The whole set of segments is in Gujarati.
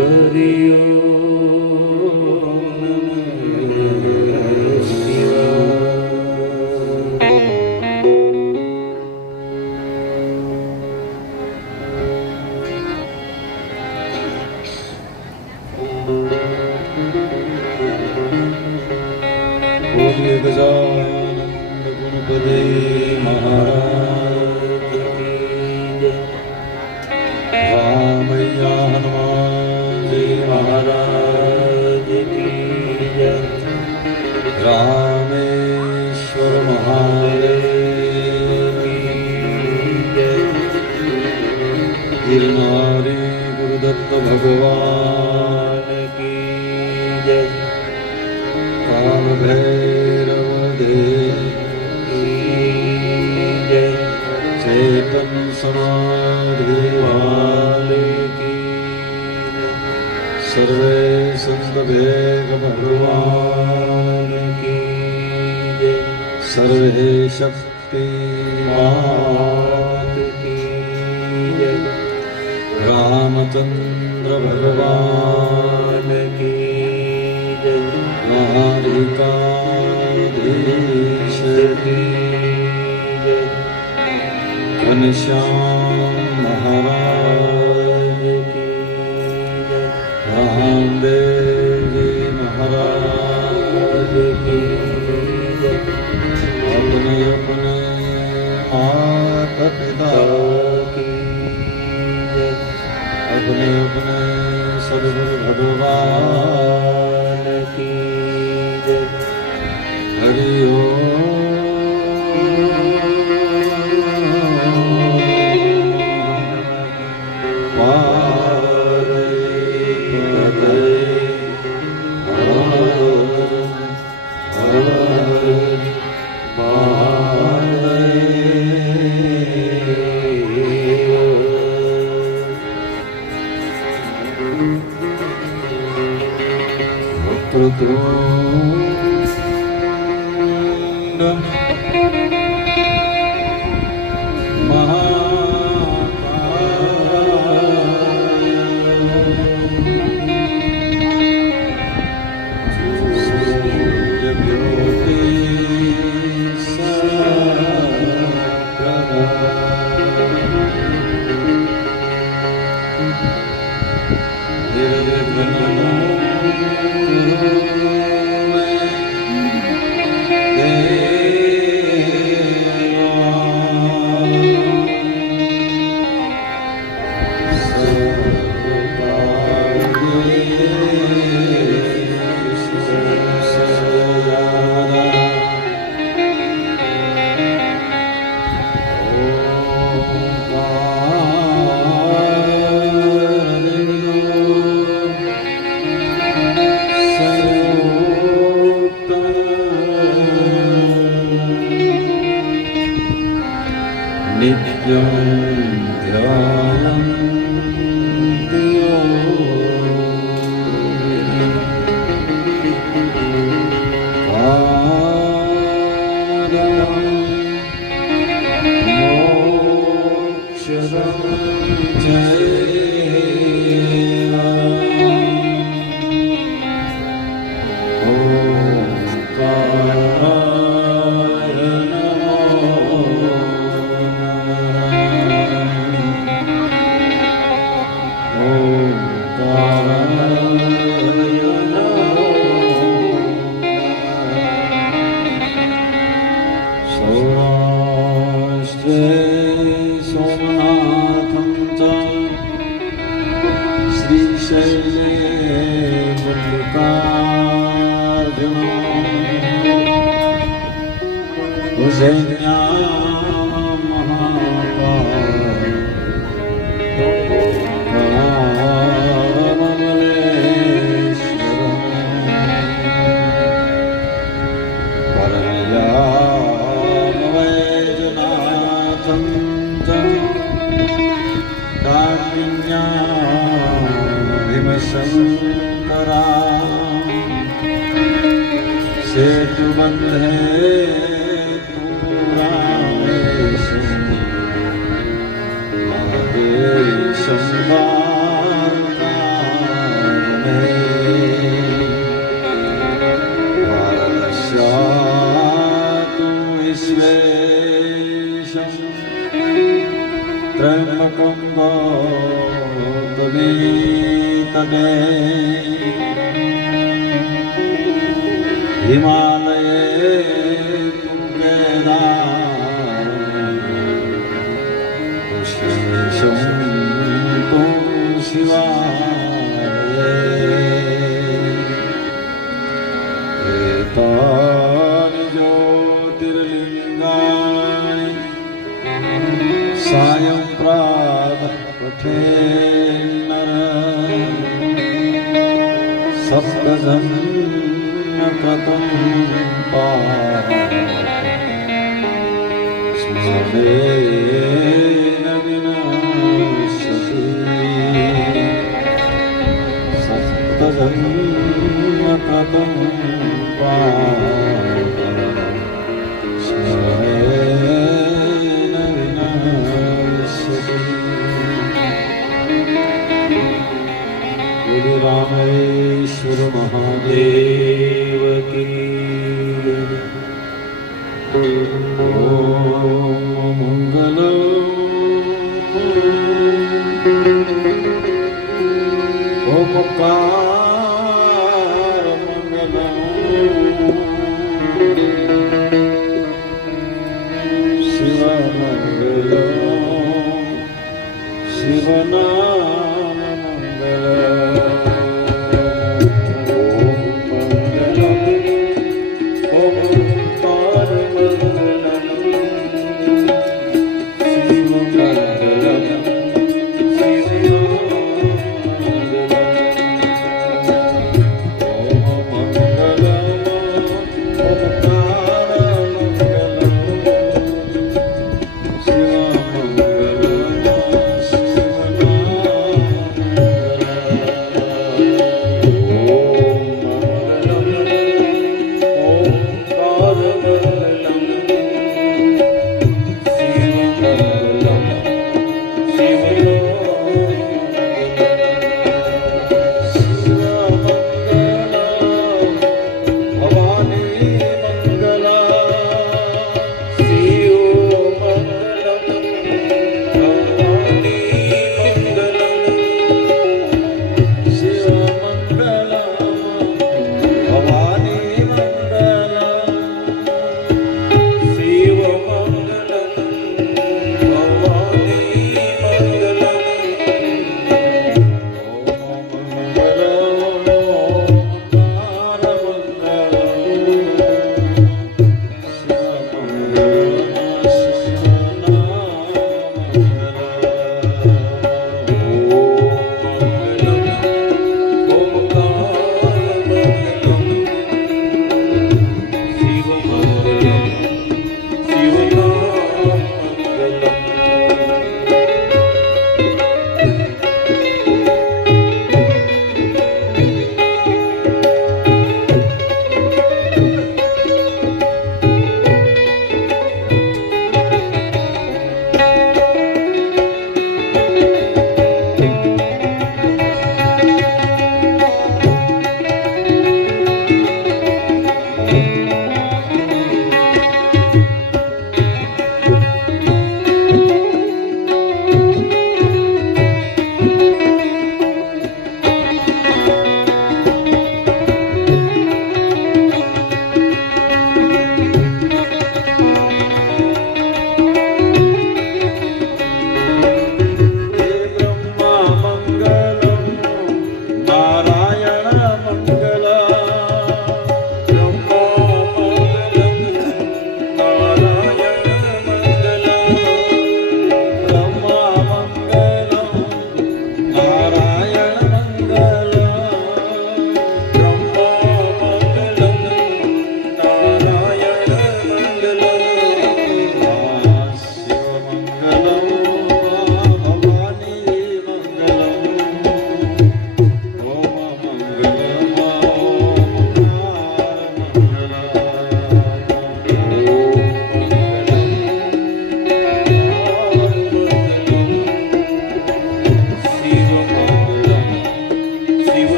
હરિ ગજાનંદ ગુણપદે મહારાજ કી જય. રામૈયા હનુમાનજી મહારાજ કી જય. રામેશ્વર મહાદેવ કી જય. ગિરનારી ગુરુદત્ત ભગવાન કી જય. કાલ ભૈરવ चेतन समाधि वाले की सर्वे संत भेद भगवान की जय. सर्वे शक्ति मात की जय. रामचंद्र भगवान की जय. द्वारिकाधीश की घनश्याम महाराज की जय. रामदेव जी महाराज की जय. अपने अपने माता पिता की जय. अपने अपने सद्गुरु भगवान की जय. हरि ओम. सेतु बंधे तू रामेशं महादेशं वार्ताहम् हिमालये तुंगेना शेषं तुं शिवाय एतानि ज्योतिर्लिङ्गानि सायं प्रातः पठेन्नर सप्तजन्मकृतं स्मरेण विनश्यति सप्तजन्मकृतं स्मरेण विनश्यति। श्री रामेश्वर महादेव की ओम मंगलम ओमकार मंगलम शिव मंगलम शिवनाम मंगलम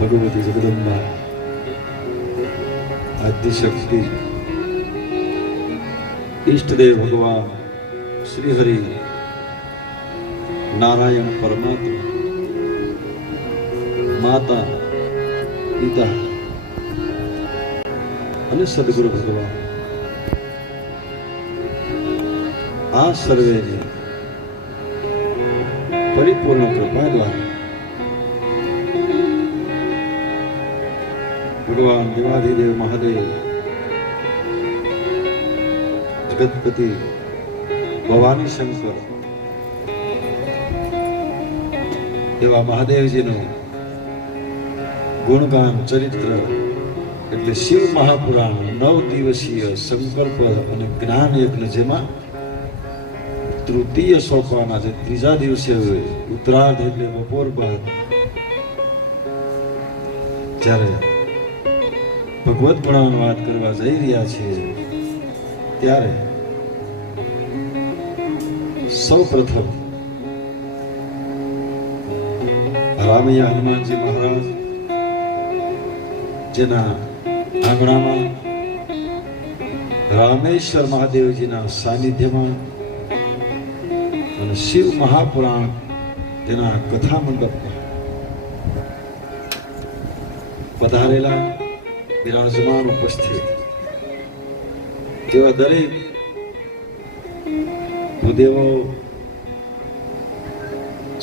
ભગવતી જગદંબા આદ્યશક્તિ ઈષ્ટદેવ ભગવાન શ્રી હરિ નારાયણ પરમાત્મા માતા પિતા અને સદગુરુ ભગવાન આ સર્વેને પરિપૂર્ણ કૃપા દ્વારા ભગવાન દેવાધિદેવ મહાદેવ જગતપતિ ભવાની શંકર એવા મહાદેવજીનું ગુણગાન ચરિત્ર એટલે શિવ મહાપુરાણ 9 દિવસીય સંકલ્પ અને જ્ઞાન યજ્ઞ, જેમાં તૃતીય સોપાના જે ત્રીજા દિવસે ઉત્તરાર્ધ એટલે બપોર બાદ જ્યારે ભગવત પુરાણ વાત કરવા જઈ રહ્યા છીએ, ત્યારે સૌ પ્રથમ રામૈયા હનુમાનજી મહારાજ જેના આંગણામાં રામેશ્વર મહાદેવજીના સાનિધ્યમાં અને શિવ મહાપુરાણ તેના કથા મંડપમાં પધારેલા બિરાજમાન ઉપસ્થિત તેવા દરેક ભૂદેવો,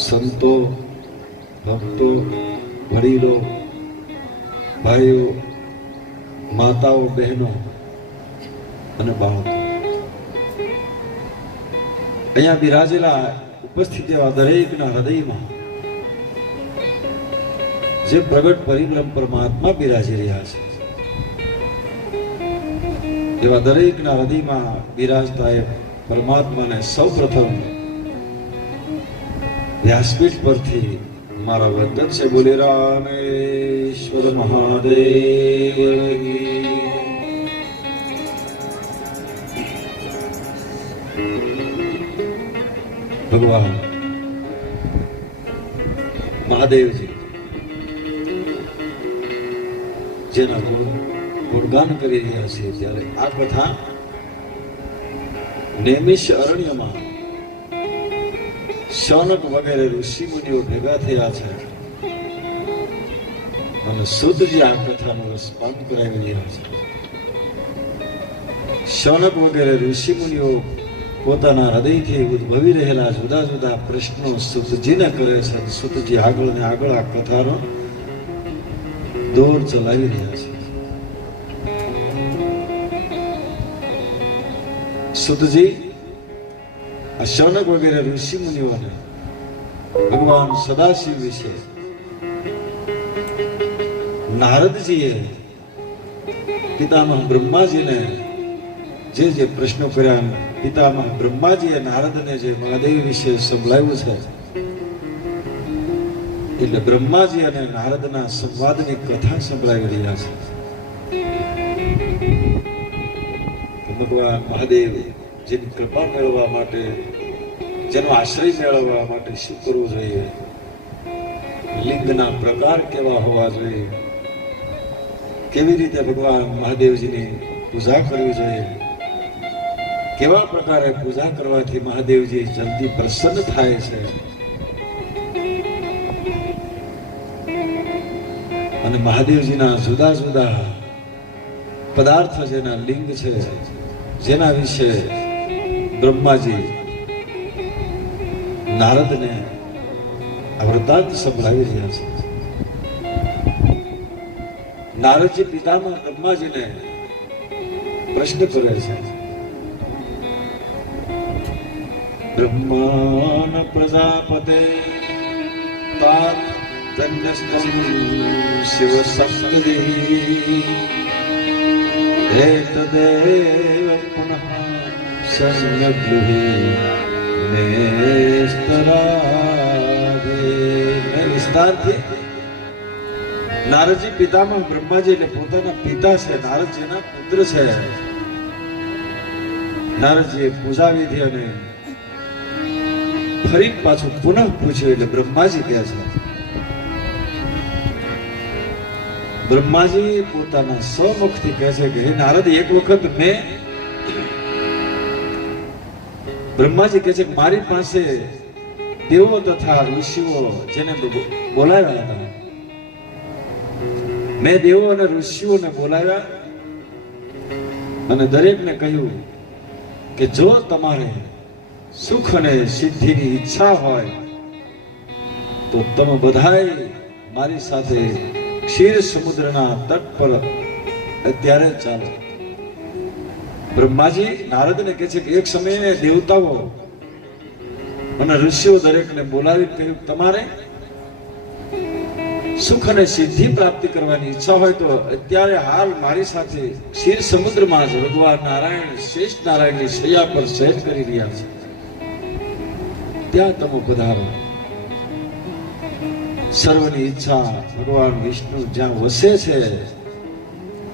સંતો, ભક્તો, વડીલો, ભાઈઓ, માતાઓ, બહેનો અને બાળકો, અહીંયા બિરાજેલા ઉપસ્થિત એવા દરેકના હૃદયમાં જે પ્રગટ પરિબ્રહ્મ પરમાત્મા બિરાજી રહ્યા છે, એવા દરેકના હૃદયમાં બિરાજતા એ પરમાત્માને સૌ પ્રથમ વ્યાસપીઠ પરથી મારા વંદન છે. બોલે રામેશ્વર મહાદેવ કી. ભગવાન મહાદેવજી જેના ગુણગાન કરી રહ્યા છે, ત્યારે આ કથા નૈમિષ અરણ્યમાં શૌનક વગેરે ઋષિ મુનિઓ ભેગા થયા છે અને શુદ્ધજી આ કથાનું રસપાન કરાવી રહ્યા છે. શૌનક વગેરે ઋષિ મુનિઓ પોતાના હૃદયથી ઉદ્ભવી રહેલા જુદા જુદા પ્રશ્નો સુતજીને કરે છે. સુતજી આગળ ને આગળ આ કથાનો દોર ચલાવી રહ્યા છે. સુતજી આ શૌનક વગેરે ઋષિ મુનિઓને ભગવાન સદાશિવ વિશે નારદજીએ પિતામહ બ્રહ્માજીને જે પ્રશ્નો કર્યા, પિતામહ બ્રહ્માજીએ નારદને જે મહાદેવ વિશે સંભળાવ્યું છે, એટલે બ્રહ્માજી અને નારદના સંવાદની કથા સંભળાવી રહ્યા છે. ભગવાન મહાદેવ જેની કૃપા મેળવવા માટે, જેનો આશ્રય મેળવવા માટે શું કરવું જોઈએ, લિંગના પ્રકાર કેવા હોવા જોઈએ, કેવી રીતે ભગવાન મહાદેવજીની પૂજા કરવી જોઈએ, કેવા પ્રકારે પૂજા કરવાથી મહાદેવજી જલ્દી પ્રસન્ન થાય છે, અને મહાદેવજીના જુદા જુદા પદાર્થ જેના લિંગ છે, જેના વિશે બ્રહ્માજી નારદને આ વૃત્તાંત સંભળાવી રહ્યા છે. નારદજી પિતામહ બ્રહ્માજીને પ્રશ્ન કરે છે. બ્રહ્માન પ્રજાપતે તાત ધન્યસ્તમ શિવ સંગદિ એતદેવ પુનઃ સંગદ્રુહિ નેસ્તરાગે. વિસ્તારથી નારદજી પિતામહ બ્રહ્માજી એટલે પોતાના પિતા છે, નારદજીના પુત્ર છે. નારદજીએ પૂજા વિધિ અને ફરી પાછું પુનઃ પૂછ્યું એટલે બ્રહ્માજી કહે છે. બ્રહ્માજી પોતાના સ્વમુખથી કહે છે કે હે નારદ, એક વખત મેં, બ્રહ્માજી કહે છે કે મારી પાસે દેવો તથા ઋષિઓ જેને બોલાવ્યા હતા, મેં દેવો અને ઋષિઓને બોલાવ્યા અને દરેકને કહ્યું કે જો તમારે સુખ અને સિદ્ધિની ઈચ્છા હોય તો તમે બધાય મારી સાથે ક્ષીર સમુદ્રના તટ પર અત્યારે ચાલો. બ્રહ્માજી નારદને કહે છે કે એક સમયે દેવતાઓ અને ઋષિઓ દરેકને બોલાવી કહ્યું, તમારે સુખ અને સિદ્ધિ પ્રાપ્તિ કરવાની ઈચ્છા હોય તો અત્યારે હાલ મારી સાથે ક્ષીર સમુદ્રમાં જ ભગવાન નારાયણ, શ્રેષ્ઠ નારાયણની શૈયા પર શયન કરી રહ્યા છે, ત્યાં તમે પધારો. સર્વની ઈચ્છા ભગવાન વિષ્ણુ જ્યાં વસે છે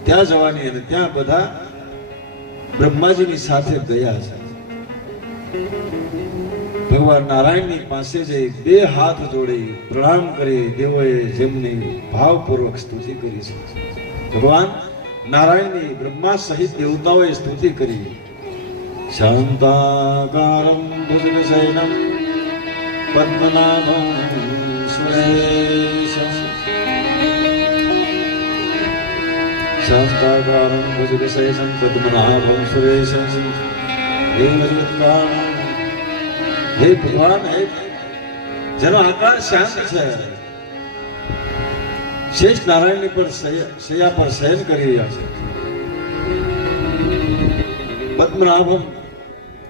ત્યાં જવાની, અને ત્યાં બધા બ્રહ્માજીની સાથે ગયા છે. ભગવાન નારાયણની પાસે જઈ બે હાથ જોડી પ્રણામ કરી દેવોએ જેમની ભાવપૂર્વક સ્તુતિ કરી છે. ભગવાન નારાયણની બ્રહ્મા સહિત દેવતાઓએ સ્તુતિ કરી. શાંતાકારમ ભુજગશયનમ પદ્મનાભમ સુરેશમ. શાંતાકારમ ભુજગશયનમ પદ્મનાભમ સુરેશમ. હે ભગવાન, જેનો આકાર શાંત છે, શ્રેષ્ઠ નારાયણની પર શૈયા પર શયન કરી રહ્યા છે. પદ્મનાભમ,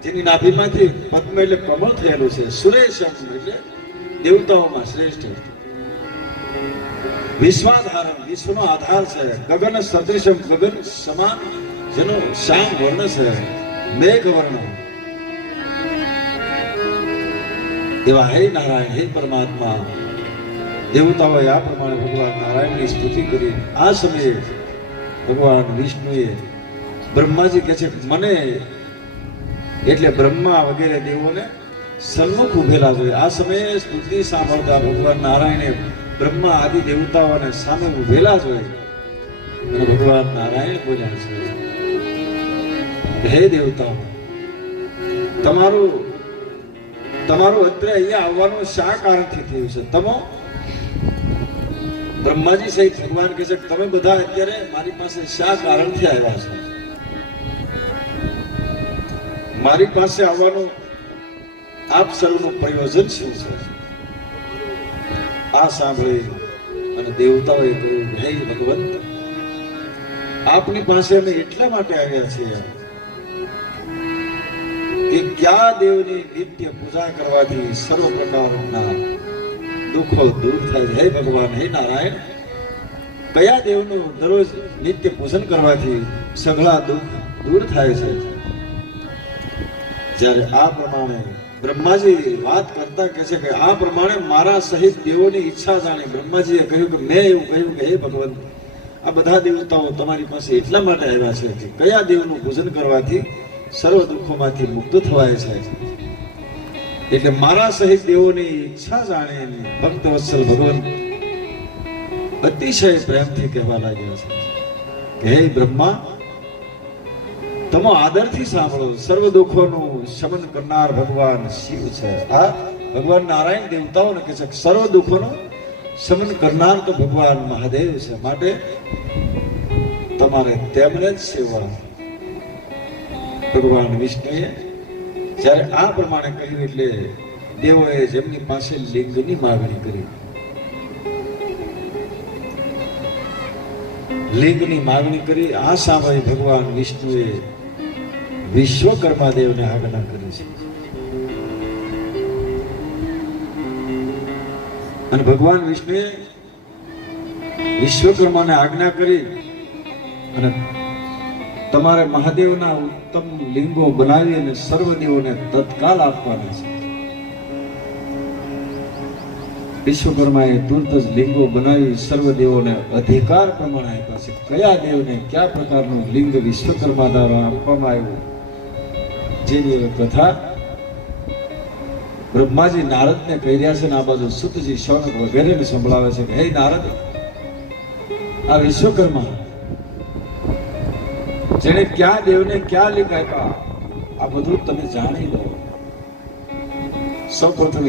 જેની નાભીમાંથી પદ્મ એટલે કમળ થયેલું છે, સુરેશમ એટલે દેવતાઓમાં શ્રેષ્ઠ. વિશ્વાધારમ, વિશ્વનો આધાર છે. ગગન સદૃશમ, ગગન સમાન જેનો શ્યામ વર્ણ છે, મેઘ વર્ણ. એવા હે નારાયણ, હે પરમાત્મા, દેવતાઓએ આ પ્રમાણે ભગવાન નારાયણની સ્તુતિ કરી. આ સમયે ભગવાન વિષ્ણુએ, બ્રહ્માજી કહે છે મને એટલે બ્રહ્મા વગેરે દેવોને સન્મુખ ઉભેલા જોઈએ. આ સમયે સ્તુતિ સાંભળતા ભગવાન નારાયણે બ્રહ્મા આદિ દેવતાઓને સામે ઉભેલા જોઈએ. અને ભગવાન નારાયણ બોલ્યા છે, હે દેવતાઓ, તમારું અત્રે અહીંયા આવવાનું શા કારણથી થયું છે? તમે બ્રહ્માજી સહિત ભગવાન કહે છે કે તમે બધા અત્યારે મારી પાસે શા કારણથી આવ્યા છો? મારી પાસે આવવાનું આપ સર્વનું પ્રયોજન શું છે? આ સાંભળી અને દેવતાઓએ કહ્યું, હે ભગવંત, આપની પાસે અમે એટલા માટે આવ્યા છીએ કે કયા દેવની નિત્ય પૂજા કરવાથી સર્વ પ્રકારના દુઃખો દૂર થાય છે? હે ભગવાન, હે નારાયણ, કયા દેવનું દરરોજ નિત્ય પૂજન કરવાથી સઘળા દુઃખ દૂર થાય છે? જ્યારે આ પ્રમાણે બ્રહ્માજી વાત કરતા કહે છે કે આ પ્રમાણે મારા સહિત દેવોની ઈચ્છા જાણી બ્રહ્માજીએ કહ્યું કે મેં એવું કહ્યું કે હે ભગવાન, આ બધા દેવતાઓ તમારી પાસે એટલા માટે આવ્યા છે કે કયા દેવનું પૂજન કરવાથી સર્વ દુઃખોમાંથી મુક્ત થવાય છે. એટલે મારા સહિત દેવોની ઈચ્છા જાણી ભક્ત વત્સલ ભગવાન અતિશય પ્રેમથી કહેવા લાગ્યા છે કે હે બ્રહ્મા, તમે આદરથી સાંભળો, સર્વ દુઃખોનું શમન કરનાર ભગવાન શિવ છે. આ ભગવાન નારાયણ દેવતાઓને કહે છે સર્વ દુઃખોનું શમન કરનાર તો ભગવાન મહાદેવ છે, માટે તમારે તેમને જ સેવા. ભગવાન વિષ્ણુએ જ્યારે આ પ્રમાણે કહ્યું એટલે દેવોએ જેમની પાસે લિંગની માગણી કરી, લિંગની માગણી કરી. આ સાંભળી ભગવાન વિષ્ણુએ વિશ્વકર્મા દેવને આજ્ઞા કરી છે. અને ભગવાન વિષ્ણુએ વિશ્વકર્માને આજ્ઞા કરી અને તમારે મહાદેવના ઉત્તમ લિંગો બનાવી અને સર્વ દેવોને તત્કાલ આપવાના છે. વિશ્વકર્માએ તુરત જ લિંગો બનાવી સર્વ દેવોને અધિકાર પ્રમાણે આપ્યા છે. કયા દેવને કયા પ્રકારનું લિંગ વિશ્વકર્મા દ્વારા આપવામાં આવ્યું, જેની કથા બ્રહ્માજી નારદને કહી રહ્યા છે. આ બાજુ સુતજી શૌનક વગેરેને સંભળાવે છે કે હે નારદ, આ વિશ્વકર્મા જેને ક્યાં દેવને ક્યાં લિંગ આપ્યા આ બધું તમે જાણી લો. સૌ પ્રથમ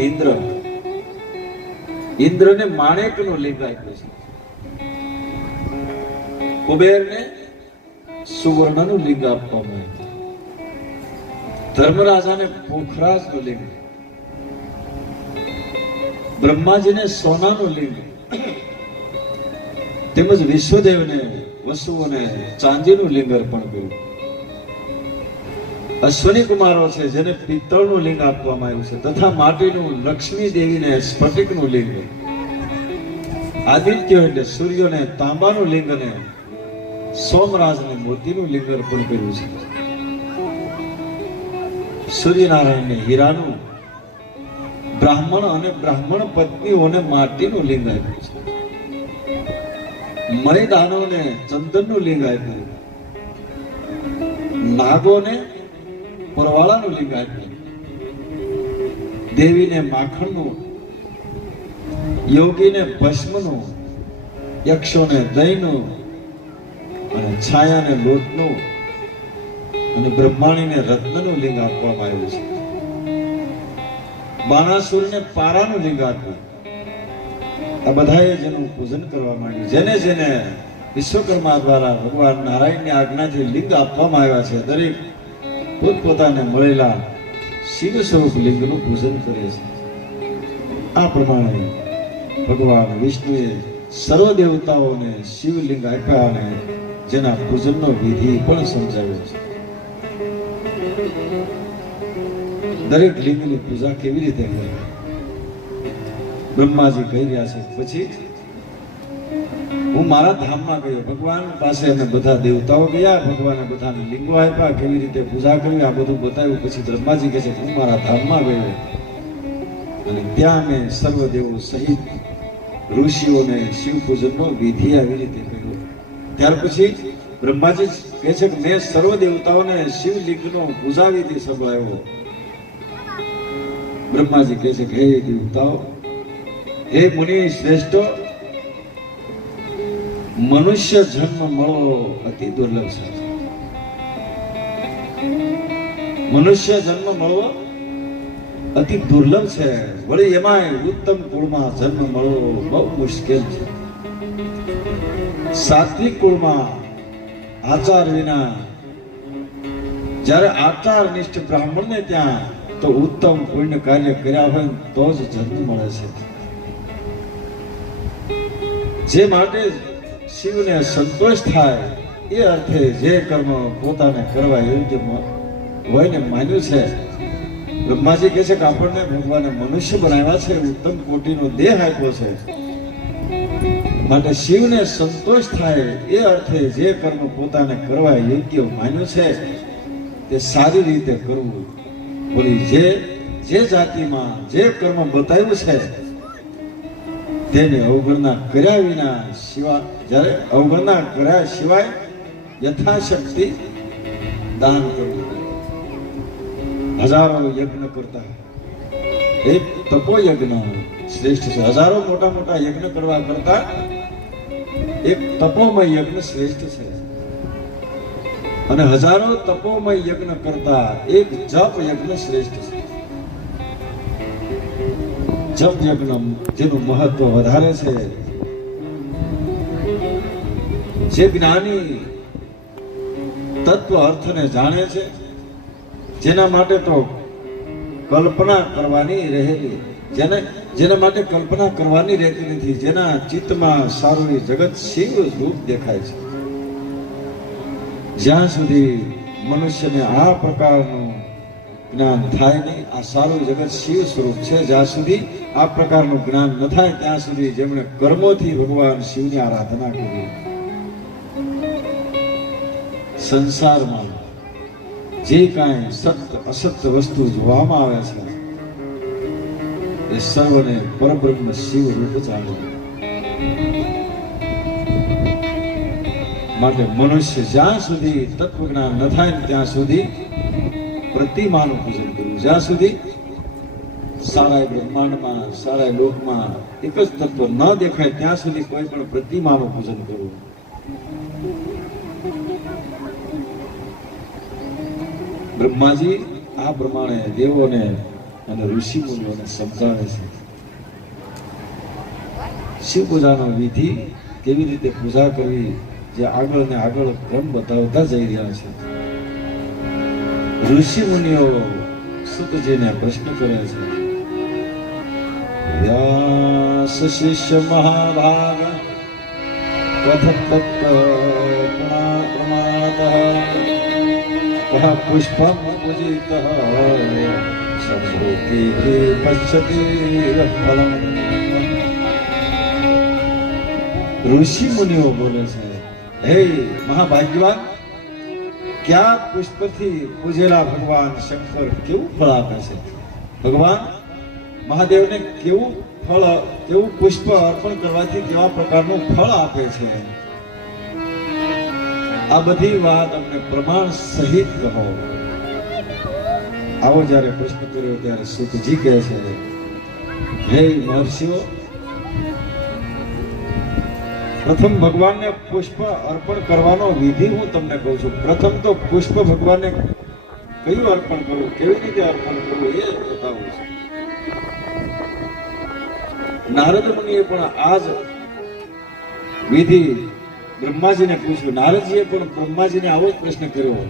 ઇન્દ્રને માણેકનું લિંગ આપ્યું છે, કુબેરને સુવર્ણનું લિંગ આપવામાં આવ્યું, ધર્મરાજાને પોખરાજનું લિંગ, બ્રહ્માજીને સોનાનું લિંગ, તેમજ વિશ્વદેવને વસુઓને ચાંદીનું લિંગ અર્પણ કર્યું. અશ્વની કુમારો છે જેને પિત્તળનું લિંગ આપવામાં આવ્યું છે, તથા માટીનું લક્ષ્મી દેવીને સ્ફટિકનું લિંગ, આદિત્ય એટલે સૂર્યને તાંબાનું લિંગ અને સોમરાજને મોતીનું લિંગ અર્પણ કર્યું છે. સૂર્યનારાયણને હીરાનું, બ્રાહ્મણ અને બ્રાહ્મણ પત્નીઓને માટીનું લિંગ આપ્યું છે. મણિદાનોને ચંદનનું લિંગ આપ્યું, નાગોને પરવાળાનું લિંગ આપ્યું, દેવીને માખણનું, યોગીને ભસ્મનું, યક્ષોને દહીંનું અને છાયાને લોટનું અને બ્રહ્માણીને રત્નનું લિંગ આપવામાં આવ્યું છે. બાણાસુરને પારાનું લિંગ આપ્યું. આ બધાએ જેનું પૂજન કરવા માંડ્યું, જેને જેને વિશ્વકર્મા દ્વારા ભગવાન નારાયણની આજ્ઞાથી લિંગ આપવામાં આવ્યા છે, દરેક પોતપોતાને મળેલા શિવ સ્વરૂપ લિંગનું પૂજન કરે છે. આ પ્રમાણે ભગવાન વિષ્ણુએ સર્વ દેવતાઓને શિવલિંગ આપ્યા અને જેના પૂજનનો વિધિ પણ સમજાવ્યો છે. દરેક લિંગની પૂજા કેવી રીતે કરવી બ્રહ્માજી કહી રહ્યા છે. પછી હું મારા ધામમાં ગયો, ભગવાન પાસે અમે બધા દેવતાઓ ગયા, ભગવાને બધાને લિંગો આપ્યા, કેવી રીતે પૂજા કરવી આ બધું બતાવ્યું. પછી બ્રહ્માજી કહે છે હું મારા ધામમાં ગયો અને ત્યાં મેં સર્વ દેવો સહિત ઋષિઓને શિવ પૂજનનો વિધિ આવી રીતે કર્યો. ત્યાર પછી બ્રહ્માજી કહે છે કે મેં સર્વ દેવતાઓને શિવલિંગનો પૂજા વિધિ સંભળાવ્યો. બ્રહ્માજી કહે છે કે હે દેવતાઓ, હે મુનિ શ્રેષ્ઠો, મનુષ્ય જન્મ મળવો અતિ દુર્લભ છે. મનુષ્ય જન્મ મળવો અતિ દુર્લભ છે, વળી એમાંય ઉત્તમ કુળમાં જન્મ મળવો બહુ મુશ્કેલ છે. સાત્વિક કુળમાં આચાર વિના જ્યારે આચારનિષ્ઠ બ્રાહ્મણને ત્યાં તો ઉત્તમ પુણ્ય કાર્ય કર્યા હોય તો જ જન્મ મળે છે. જે માટે શિવને સંતોષ થાય એ અર્થે જે કર્મ પોતાને કરવા યોગ્ય હોય ને માન્યું છે. બ્રહ્માજી કહે છે કે આપણને ભગવાને મનુષ્ય બનાવ્યા છે, ઉત્તમ કોટીનો દેહ આપ્યો છે, માટે શિવને સંતોષ થાય એ અર્થે જે કર્મ પોતાને કરવા યોગ્ય માન્યું છે તે સારી રીતે કરવું. બોલી જે જાતિમાં જે કર્મ બતાવ્યું છે તેને અવગણના કર્યા વિના જ્યારે અવગણના કર્યા સિવાય યથાશક્તિ દાન કરવું. હજારો યજ્ઞ કરતા એક તપોયજ્ઞ શ્રેષ્ઠ છે. હજારો મોટા મોટા યજ્ઞ કરવા કરતા એક તપોમય યજ્ઞ શ્રેષ્ઠ છે. અને હજારો તપોમય યજ્ઞ કરતા એક જપ યજ્ઞ શ્રેષ્ઠ છે. જપ યજ્ઞ જેનું મહત્વ વધારે છે. જે જ્ઞાની તત્વ અર્થને જાણે છે, જેના માટે તો કલ્પના કરવાની રહેલી, જેના માટે કલ્પના કરવાની રહેતી નથી, જેના ચિત્તમાં સારું જગત શિવ રૂપ દેખાય છે. જ્યાં સુધી મનુષ્યને આ પ્રકારનું જ્ઞાન થાય નહીં, આ સારું જગત શિવ સ્વરૂપ છે, જ્યાં સુધી આ પ્રકારનું જ્ઞાન ન થાય ત્યાં સુધી જેમણે કર્મોથી ભગવાન શિવની આરાધના કરી, સંસારમાં જે કાંઈ સત્ય અસત્ય વસ્તુ જોવામાં આવે છે એ સર્વને પરબ્રહ્મ શિવ રૂપ ચાલે. માટે મનુષ્ય જ્યાં સુધી તત્વજ્ઞાન ન થાય ત્યાં સુધી પ્રતિમાનું પૂજન કરવું. જ્યાં સુધી સારા બ્રહ્માંડમાં સારા લોકમાં એક જ તત્વ ન દેખાય ત્યાં સુધી કોઈ પણ પ્રતિમાનું પૂજન કરવું. બ્રહ્માજી આ પ્રમાણે દેવોને અને ઋષિ મુનિઓને સમજાવે છે. શિવ પૂજાનો વિધિ કેવી રીતે પૂજા કરવી જે આગળ ને આગળ ક્રમ બતાવતા જઈ રહ્યા છે. ઋષિ મુનિઓ સુતજીને પ્રશ્ન કરે છે. વ્યાસ શિષ્ય મહાભાગ કથમ તત્વ પ્રમાણતઃ પુષ્પમ પૂજિત સર્વોકે પશ્યતિ ફલમ. ઋષિ મુનિઓ બોલે છે, હે મહાભાગ્યવાન, ક્યાં પુષ્પથી પૂજેલા ભગવાન શંકર કેવું ફળ આપે છે? ભગવાન મહાદેવને કેવું પુષ્પ અર્પણ કરવાથી કેવા પ્રકારનું ફળ આપે છે? આ બધી વાત અમને પ્રમાણ સહિત કહો. આવો જ્યારે પ્રશ્ન કર્યો ત્યારે સુતજી કહે છે, હે મહર્ષિઓ, પ્રથમ ભગવાનને પુષ્પ અર્પણ કરવાનો વિધિ હું તમને કહું છું. પ્રથમ તો પુષ્પ ભગવાનને કયું અર્પણ કરવું, કેવી રીતે અર્પણ કરવું એ બતાવું છું. નારદ મુનિએ પણ આ જ વિધિ બ્રહ્માજીને પૂછ્યું. નારદજીએ પણ બ્રહ્માજીને આવો જ પ્રશ્ન કર્યો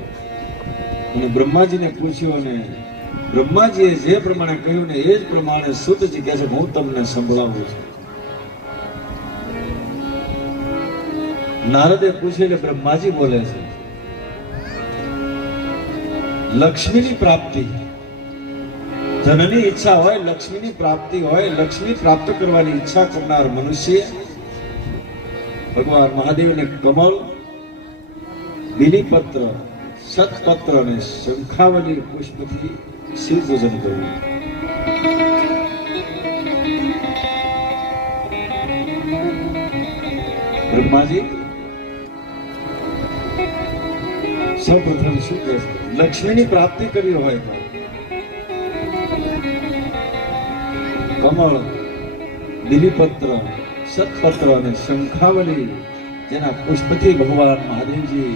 અને બ્રહ્માજીને પૂછ્યું અને બ્રહ્માજીએ જે પ્રમાણે કહ્યું ને એ જ પ્રમાણે સુતજી કહે છે, હું તમને સંભળાવું છું. નારદે પૂછ્યું એટલે બ્રહ્માજી બોલે છે, લક્ષ્મીની પ્રાપ્તિ, ધનની ઈચ્છા હોય, લક્ષ્મીની પ્રાપ્તિ હોય, લક્ષ્મી પ્રાપ્ત કરવાની ઈચ્છા કરનાર મનુષ્ય ભગવાન મહાદેવને કમળ, બીલીપત્ર, સતપત્ર અને શંખાવલી પુષ્પથી શિવ પૂજન કરવું. બ્રહ્માજી સૌપ્રથમ શું કહે છે? લક્ષ્મીની પ્રાપ્તિ કરવી હોય તો કમળ, બીલીપત્ર, સતપત્ર અને શંખાવલી જેના પુષ્પથી ભગવાન મહાદેવજી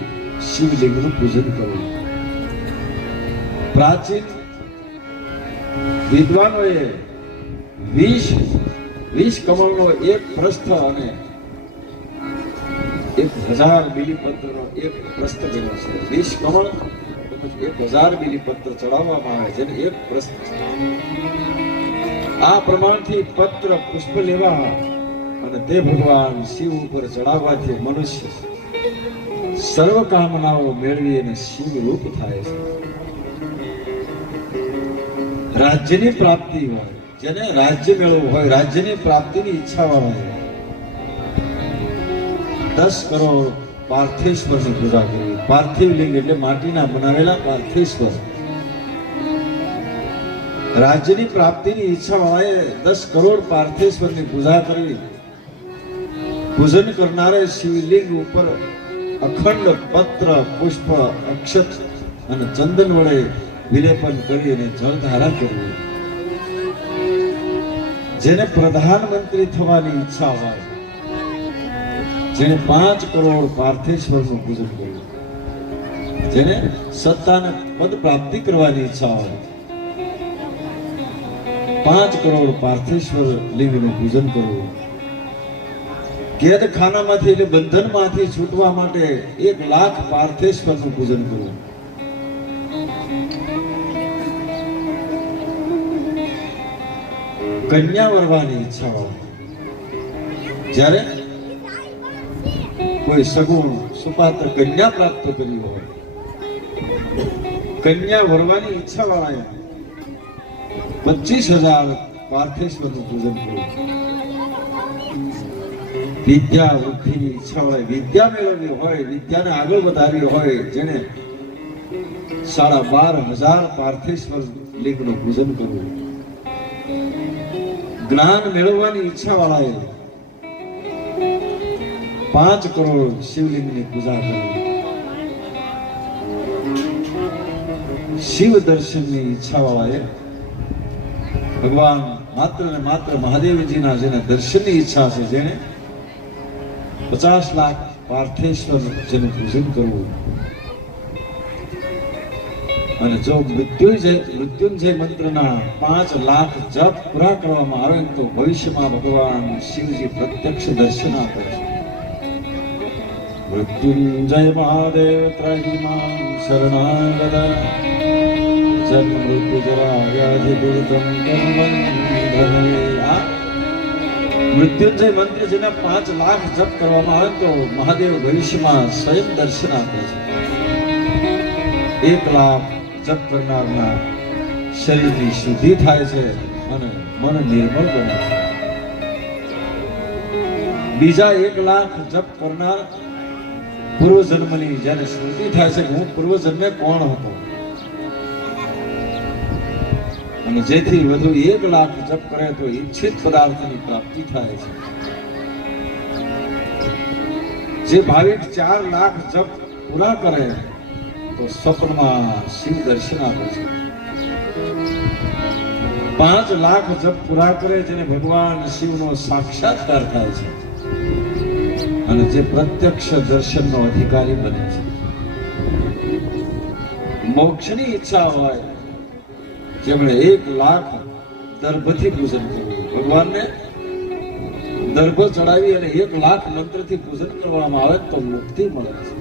શિવલિંગનું પૂજન કરવું. પ્રાચીન વિદ્વાનોએ 20 કમળનો એક પ્રસ્થ અને 1000 બીલીપત્રનો એક પ્રસ્થ કર્યો છે. 20 કમળ, તેમજ 1000 બીલીપત્ર ચડાવવામાં આવે જેને એક પ્રશ્ન છે. આ પ્રમાણથી પત્ર પુષ્પ લેવા અને તે ભગવાન શિવ ઉપર ચડાવવાથી મનુષ્ય સર્વ કામનાઓ મેળવી અને શિવ રૂપ થાય છે. રાજ્યની પ્રાપ્તિ હોય, જેને રાજ્ય મેળવવું હોય, રાજ્યની પ્રાપ્તિની ઈચ્છા હોય, 10 કરોડ પાર્થેશ્વરની પૂજા કરવી. પાર્થિવ લિંગ એટલે માટીના બનાવેલા પાર્થેશ્વર. રાજ્યની પ્રાપ્તિની ઈચ્છા હોય 10 કરોડ પાર્થેશ્વરની પૂજા કરવી. પૂજન કરનારે શિવલિંગ ઉપર અખંડ પત્ર, પુષ્પ, અક્ષત અને ચંદન વડે વિલેપન કરી અને જળધારા કરવી. જેને પ્રધાનમંત્રી થવાની ઈચ્છા હોય, જેને 5 કરોડ પાર્થેશ્વરનું પૂજન કરવું, જેને સત્તાને પદ પ્રાપ્તિ કરવાની ઈચ્છા હોય, 5 કરોડ પાર્થેશ્વર લિંગનું પૂજન કરવું. કેદખાનામાંથી એટલે બંધનમાંથી છૂટવા માટે 1 લાખ પાર્થેશ્વરનું પૂજન કરવું. કન્યા વરવાની ઈચ્છા હોય, જ્યારે કોઈ સગુણ સુપાત્ર કન્યા પ્રાપ્ત કરી હોય, કન્યા વરવાની ઈચ્છા વાળાએ 25,000 પાર્થેશ્વરનું પૂજન કરવું. વિદ્યા વૃદ્ધિની ઈચ્છા હોય, વિદ્યા મેળવવી હોય, વિદ્યાને આગળ વધારવી હોય, જેને 12,500 પાર્થેશ્વર લિંગનું પૂજન કરવું. જ્ઞાન મેળવવાની ઈચ્છા વાળાએ 5 કરોડ શિવલિંગની પૂજા કરવી. શિવ દર્શનની ઈચ્છા વાળાએ ભગવાન માત્ર ને માત્ર મહાદેવજીના જેને દર્શનની ઈચ્છા છે, જેને 50 લાખ પાર્થેશ્વર જેનું પૂજન કરવું. અને જો મૃત્યુંજય મંત્રના 5 લાખ જપ પૂરા કરવામાં આવે તો ભવિષ્યમાં ભગવાન શિવજી પ્રત્યક્ષ દર્શન આપે છે. મૃત્યુંજય મહાદેવ ત્રહિમામ શરણાગતા જન્મ મૃત્યુ જરા વ્યાધિ દુર્ગમ કર્મં ધને. આ મૃત્યુંજય મંત્ર જેના 5 લાખ જપ કરવામાં આવે તો મહાદેવ ભવિષ્યમાં સ્વયં દર્શન આપે છે. 1 લાખ જપ કરનારના શરીરની શુદ્ધિ થાય છે અને મન નિર્મળ બને છે. બીજા 1 લાખ જપ કરનાર પૂર્વજન્મની જ્યારે સ્મૃતિ થાય છે કે હું પૂર્વજન્મે કોણ હતો, અને જેથી વધુ 1 લાખ જપ કરે તો ઈચ્છિત પદાર્થની પ્રાપ્તિ થાય છે. જે ભાવિક 4 લાખ જપ પૂરા કરે તો સ્વપ્નમાં શિવ દર્શન આપે છે. 5 લાખ જપ પૂરા કરે જેને ભગવાન શિવનો સાક્ષાત્કાર થાય છે અને જે પ્રત્યક્ષ દર્શનનો અધિકારી બને છે. મોક્ષની ઈચ્છા હોય જેમણે 1 લાખ દર્ભથી પૂજન કરવું. ભગવાનને દર્ભ ચડાવી અને 1 લાખ મંત્રથી પૂજન કરવામાં આવે તો મુક્તિ મળે છે.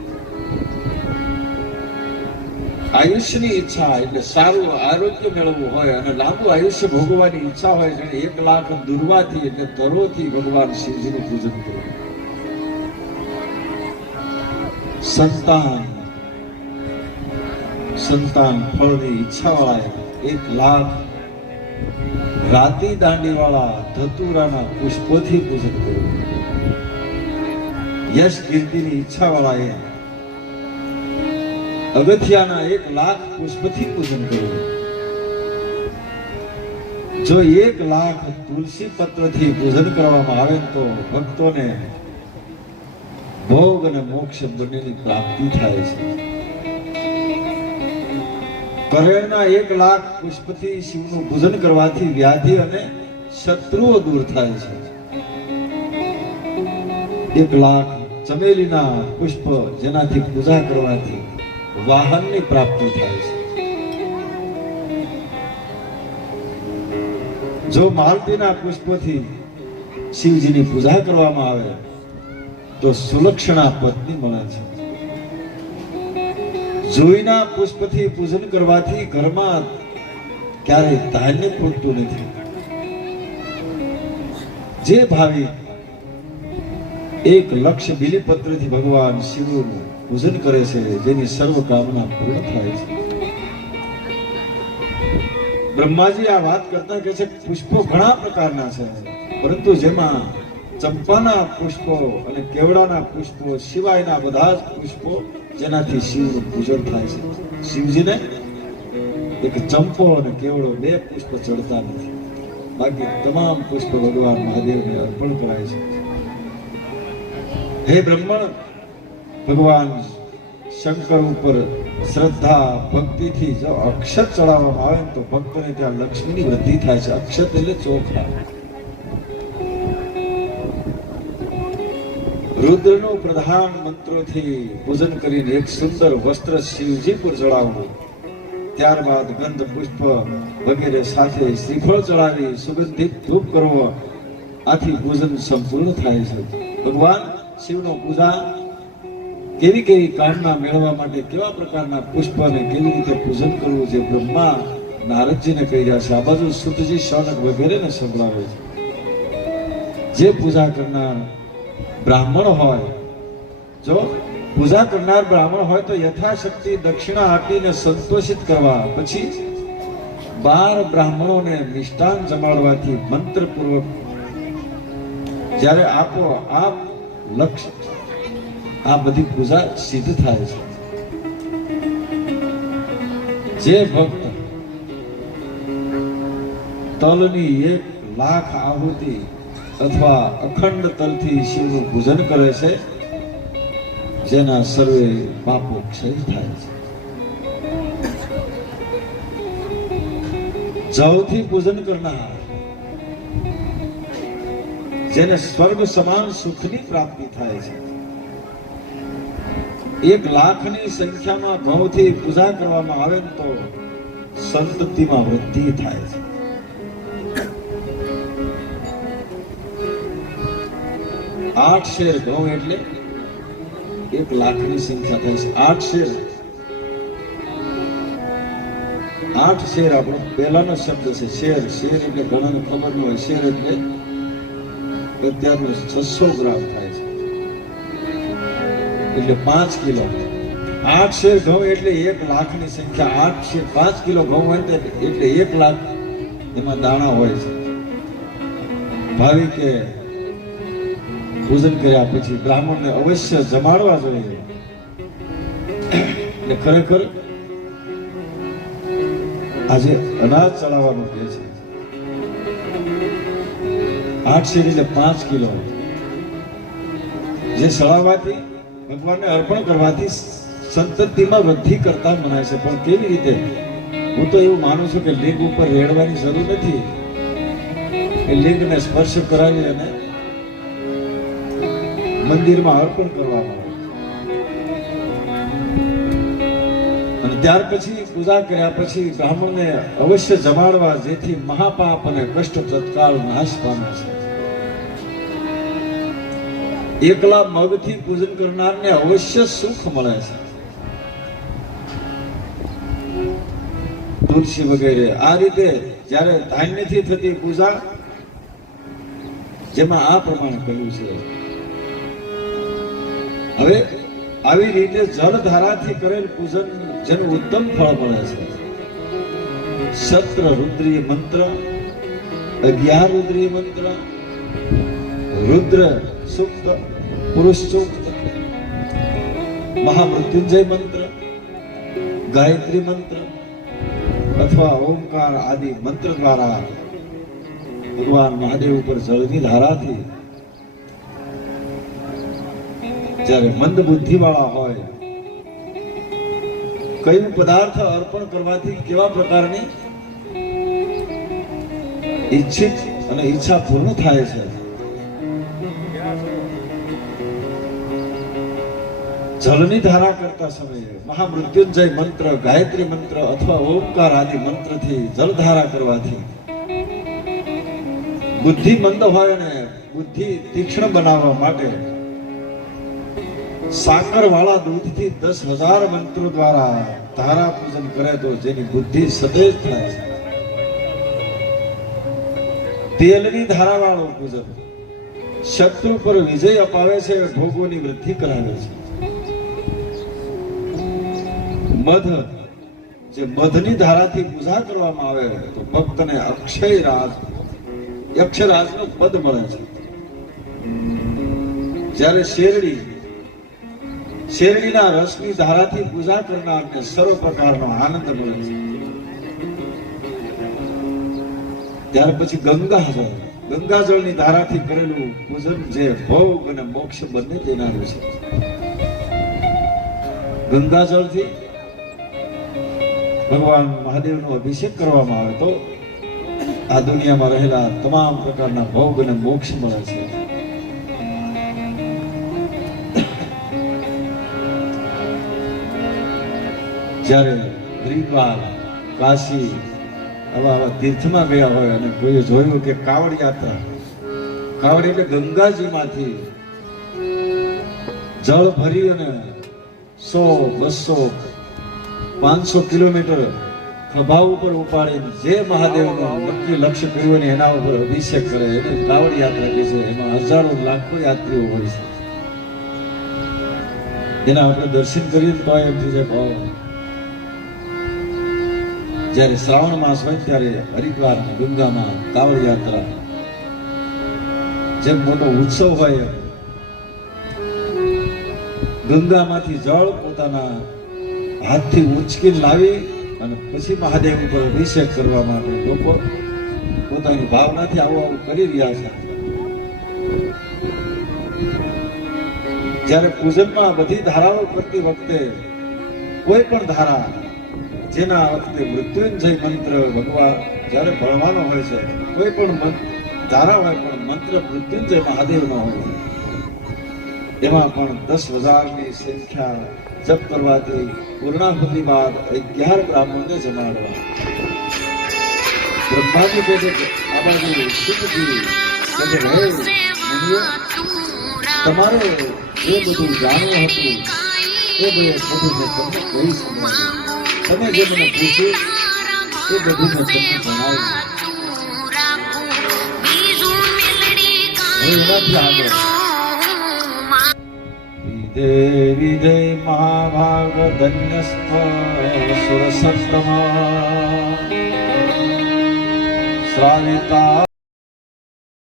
આયુષ્યની ઈચ્છા એટલે સારું આરોગ્ય મેળવવું હોય અને લાંબુ આયુષ્ય ભોગવવાની ઈચ્છા હોય, જેને 1 લાખ દુર્વાથી એટલે તરોથી ભગવાન શિવજીનું પૂજન કરવું. સંતાન ફળની ઈચ્છા વાળાએ 1 લાખ રાતી દાંડી વાળા ધતુરાના પુષ્પોથી પૂજન કરવું. યશ કીર્તિની ઈચ્છા વાળાએ અગત્યાના 1 લાખ પુષ્પથી પૂજન કરવું. જો 1 લાખ તુલસી પત્રથી પૂજન કરવામાં આવે તો ભક્તોને ભોગ અને મોક્ષ બંનેની પ્રાપ્તિ થાય છે. કરેણના 1 લાખ પુષ્પથી શિવનું પૂજન કરવાથી વ્યાધિ અને શત્રુઓ દૂર થાય છે. 1 લાખ ચમેલીના પુષ્પ જેનાથી પૂજા કરવાથી વાહનની પ્રાપ્તિ થાય છે. જો માલતીના પુષ્પથી શિવજીની પૂજા કરવામાં આવે તો સુલક્ષણા પત્ની મળે છે. જોઈના પુષ્પથી પૂજન કરવાથી ઘરમાં ક્યારેય ધાન્ય ખૂટતું નથી. જે ભાવિક એક લક્ષ બિલીપત્રથી ભગવાન શિવનું પૂજન કરે છે, જેની સર્વ કામના પૂર્ણ થાય છે. બ્રહ્માજી આ વાત કરતા કહે છે પુષ્પો ઘણા પ્રકારના છે, પરંતુ જેમાં ચંપાના પુષ્પો અને કેવડાના પુષ્પો સિવાયના બધા જ પુષ્પો જેનાથી શિવનું પૂજન થાય છે. શિવજીને એક ચંપો અને કેવડો બે પુષ્પ ચડતા નથી, બાકી તમામ પુષ્પ ભગવાન મહાદેવને અર્પણ કરાય છે. હે બ્રહ્મણ, ભગવાન શંકર ઉપર શ્રદ્ધા ભક્તિથી જો અક્ષત ચડાવવામાં આવે તો ભક્તને ત્યાં લક્ષ્મીની વૃદ્ધિ થાય છે. અક્ષત એટલે ચોખા. રુદ્રનો પ્રધાન મંત્રોથી પૂજન કરીને એક સુંદર વસ્ત્ર શિવજી પર ચડાવવું, ત્યારબાદ ગંધ પુષ્પ વગેરે સાથે શ્રીફળ ચડાવી સુગંધિત ધૂપ કરવો, આથી પૂજન સંપૂર્ણ થાય છે. ભગવાન શિવનો પૂજા કેવી કેવી કામના મેળવવા માટે કેવા પ્રકારના પુષ્પને કેવી રીતે પૂજન કરવું, જે બ્રહ્મા નારદજીને કહી રહ્યા છે. આ બાજુ સુતજી શૌનક વગેરેને સંભળાવે છે. જે પૂજા કરનાર બ્રાહ્મણ હોય, જો પૂજા કરનાર બ્રાહ્મણ હોય તો યથાશક્તિ દક્ષિણા આપીને સંતોષિત કરવા, પછી 12 બ્રાહ્મણોને મિષ્ટાન જમાડવાથી મંત્રપૂર્વક જ્યારે આપો આપ લક્ષ્ય આ બધી પૂજા સિદ્ધ થાય છે. જે ભક્ત તલની 1,00,000 આહુતિ અથવા અખંડ તલથી શિવનું પૂજન કરે છે, જેના સર્વે પાપો ક્ષય થાય છે. જવથી પૂજન કરનાર, જેને સ્વર્ગ સમાન સુખની પ્રાપ્તિ થાય છે. 1,00,000ની સંખ્યામાં ઘઉંથી પૂજા કરવામાં આવે તો સંતતિમાં વૃદ્ધિ થાય છે. 8 શેર ઘઉં એટલે 1,00,000ની સંખ્યા થાય છે. 8 શેર, 8 શેર આપણો પહેલાનો શબ્દ છે. શેર, શેર એટલે ઘણાને ખબર ન હોય. શેર એટલે અત્યારનું 600 ગ્રામ થાય છે, એટલે 5 કિલો. 8 શેર ઘઉં એટલે 1,00,000ની સંખ્યા. 8 શેર 5 કિલો ઘઉં હોય એટલે 1,00,000 એમાં દાણા હોય છે. ભાવિકે પૂજન કર્યા પછી બ્રાહ્મણને અવશ્ય જમાડવા જોઈએ. એટલે ખરેખર આજે અનાજ ચડાવવાનું કહે છે. 8 શેર એટલે 5 કિલો, જે ચડાવવાથી ભગવાનને અર્પણ કરવાથી સંતતિમાં વૃદ્ધિ કરતા મનાય છે. પણ કેવી રીતે? હું તો એવું માનું છું કે લિંગ ઉપર રેડવાની જરૂર નથી. એ લિંગને સ્પર્શ કરાવી અને મંદિરમાં અર્પણ કરવામાં આવે, અને ત્યાર પછી પૂજા કર્યા પછી બ્રાહ્મણને અવશ્ય જમાડવા, જેથી મહાપાપ અને કષ્ટ તત્કાળ નાશ પામે છે. એકલા મગથી પૂજન કરનારને અવશ્ય સુખ મળે છે. તુલસી વગેરે આ રીતે જ્યારે ધાન્યથી થતી પૂજા, જેમાં આ પ્રમાણે કહ્યું છે. હવે આવી રીતે જળધારાથી કરેલ પૂજન જેનું ઉત્તમ ફળ મળે છે. 17 રુદ્રીય મંત્ર, 11 રુદ્રીય મંત્ર, રુદ્ર સૂક્ત, પુરુષ સૂક્ત, મહામૃત્યુંજય મંત્ર, ગાયત્રી મંત્ર અથવા ઓમકાર આદિ મંત્ર દ્વારા ભગવાન મહાદેવ ઉપર જળની ધારાથી જ્યારે મંદ બુદ્ધિ વાળા હોય, કયું પદાર્થ અર્પણ કરવાથી કેવા પ્રકારની ઈચ્છિત અને ઈચ્છા પૂર્ણ થાય છે. જળની ધારા કરતા સમયે મહામૃત્યુંજય મંત્ર, ગાયત્રી મંત્ર અથવા ઓમકાર આદિ મંત્રથી જળધારા કરવાથી બુદ્ધિ મંદ હોય ને બુદ્ધિ તીક્ષ્ણ બનાવવા માટે સાકર વાળા દૂધથી 10,000 મંત્રો દ્વારા ધારા પૂજન કરે તો જેની બુદ્ધિ સદેજ થાય છે. તેલની ધારા વાળું પૂજન શત્રુ પર વિજય અપાવે છે, ભોગોની વૃદ્ધિ કરાવે છે. મધ, જે મધની ધારાથી પૂજા કરવામાં આવે તો ભક્તને અક્ષરાજનું પદ મળે છે. જ્યારે શેરડીના રસની ધારાથી પૂજા કરનારને સર્વ પ્રકારનો આનંદ મળે છે. ત્યાર પછી ગંગાજળની ધારાથી કરેલું પૂજન જે ભોગ અને મોક્ષ બંને દેનારું છે. ગંગાજળથી ભગવાન મહાદેવનો અભિષેક કરવામાં આવે તો આ દુનિયામાં રહેલા તમામ પ્રકારના ભોગ અને મોક્ષ મળે છે. જ્યારે હરિદ્વાર, કાશી આવા તીર્થમાં ગયા હોય અને કોઈએ જોયું કે કાવડ યાત્રા, કાવડ એટલે ગંગાજીમાંથી જળ ભરી અને 100, 200, 500 કિલોમીટર ખભા ઉપર ઉપાડીને જે મહાદેવનું નક્કી લક્ષ્ય કર્યું અને એના ઉપર અભિષેક કરે એને કાવડ યાત્રા કહે છે. એમાં હજારો લાખો યાત્રીઓ હોય છે. એના આપણે દર્શન કરીએ તો એમ થઈ જાય ભાવ. જ્યારે શ્રાવણ માસ હોય ત્યારે હરિદ્વાર ગંગામાં કાવડ યાત્રા જેમ મોટો ઉત્સવ હોય, ગંગામાંથી જળ પોતાના હાથથી ઉંચકી લાવી અને પછી મહાદેવ ઉપર અભિષેક કરવા માટે લોકો પોતાની ભાવનાથી આવું કરી રહ્યા છે. જ્યારે પૂજનમાં બધી ધારાઓ કરતી વખતે કોઈ પણ ધારા જેના વખતે મૃત્યુંજય મંત્ર ભગવાન જ્યારે ભણવાનો હોય છે, કોઈ પણ ધારા હોય પણ મંત્ર મૃત્યુંજય મહાદેવનો હોય છે, એમાં પણ 10,000ની સંખ્યા જપ કરવાથી પૂર્ણાહુતિ બાદ 11 બ્રાહ્મણોને જમાડવા. બ્રહ્માજી કહે છે કે આ બાજુ શુદ્ધગીરી તમારે જે બધું જાણવું હતું એ બધું મેં તમને કહી સમજાવ્યું. તમે જે મને પૂછ્યું એ બધું મેં તમને જણાવ્યું. હવે એનાથી આગળ વિજય મહાભાગ ધન્યસ્થ સુરસત્રમા શ્રાવિતા